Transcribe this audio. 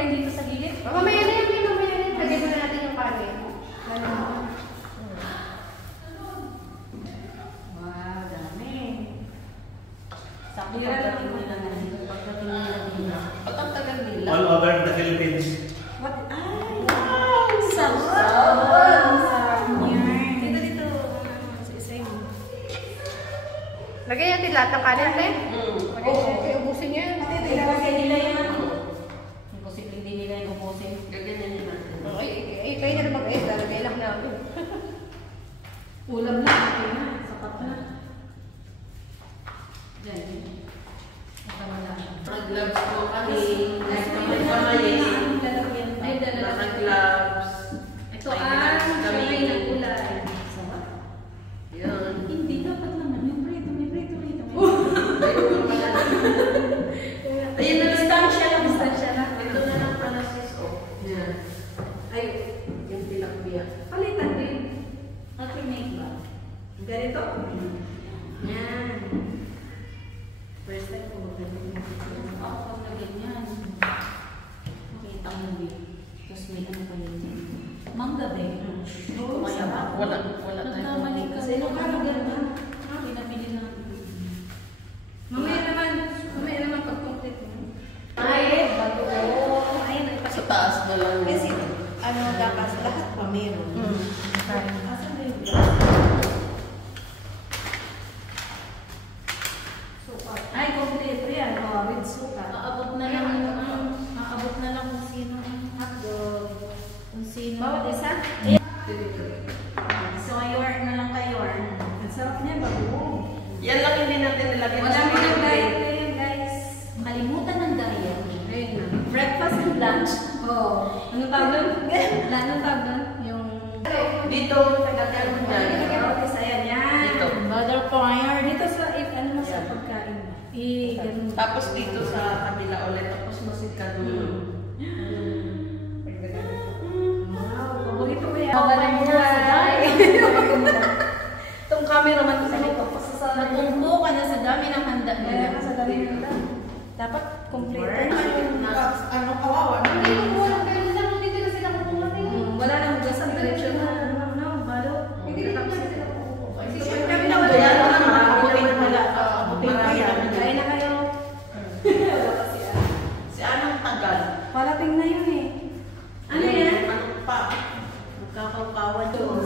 ilagay dito sa gilid. Mamaya na yan, mamaya na yan. Lagay mo na natin yung kanin. Wow, dami. Sakto pagdating nila na dito. Pagdating nila dito. Ba't ang tagal nila? All over the Philippines. What? Ay! Wow! Sabon! Dito, dito. Isa-isa yun. Lagay natin lahat ng kanin, te. Lagay natin, ubusin niya. Ilagay nila yung ano. Imposible din nila yung ubusin. Gaganyan nila. Ay, kayo na mag-ayos. Lalagay lang namin. Ulam na. Okay na. Sapat na. Diyan. Matama na. Pag-gloves ko kami. Nagkamay-kamay. Ay, dala. Naka-gloves. Ito ang siomay ng gulay. Sarap. Yun. Hindi dapat naman. Yung prito. May prito rito. Ayun na Distansya lang. Distansya lang. Ito na lang pala sis. Oh. Yan. Ay, yung tilapia. Palitan din. Alternate ba? Ganito? Yan. First time ko maganda. Ako pag na ganyan. Makita mo din. Tapos may ano pa yun. Mangga ba yun? Oo, Kaya sarap. wala tayo. Nagkamali ka. Sino ka na gano'n? Pinabili na. Mamaya naman pag-complete mo. Ay, bago. Ay, Sa taas na lang. Kasi, ano, dapat lahat pa meron. Asan na yung suka? Ay, complete yan. Oh, with suka. Aabot na lang kung sino ang hotdog. Kung sino. Bawat isa? So, ayor na lang kayo. Ang sarap niya, bago. Yan lang hindi natin nilagay. Wala mo ng diet ngayon, guys. Kalimutan ng diet. Ayun na. Breakfast and lunch. Oh. Anong tawag doon? Anong tawag doon? Yung... Dito, tagal mo dyan. Okay, ayan. Yan. Dito. Butter fire. Dito sa, ano mo sa pagkain. Ganun. Tapos dito sa kabila ulit. Tapos masid ka doon. Wow, paborito ko yan. Mawalan mo sa dami. Itong cameraman ko sa ito. Natumpo ka na sa dami ng handa nila. Kaya ka sa dami ng handa. Dapat complete. ano, kawawa? Hindi mo walang kayo lang. Dito na sila kukuha. Wala nang hugasan. Diretso na. No, balo. Hindi na sila kukuha. Kami na wala. Kaya naman, Abutin marami pala. na. Abutin pa yan. Kain na kayo. Wala pa siya. Si anong tagal? Parating na yun eh. Ano yan? Ano pa? Magkakaukawan doon.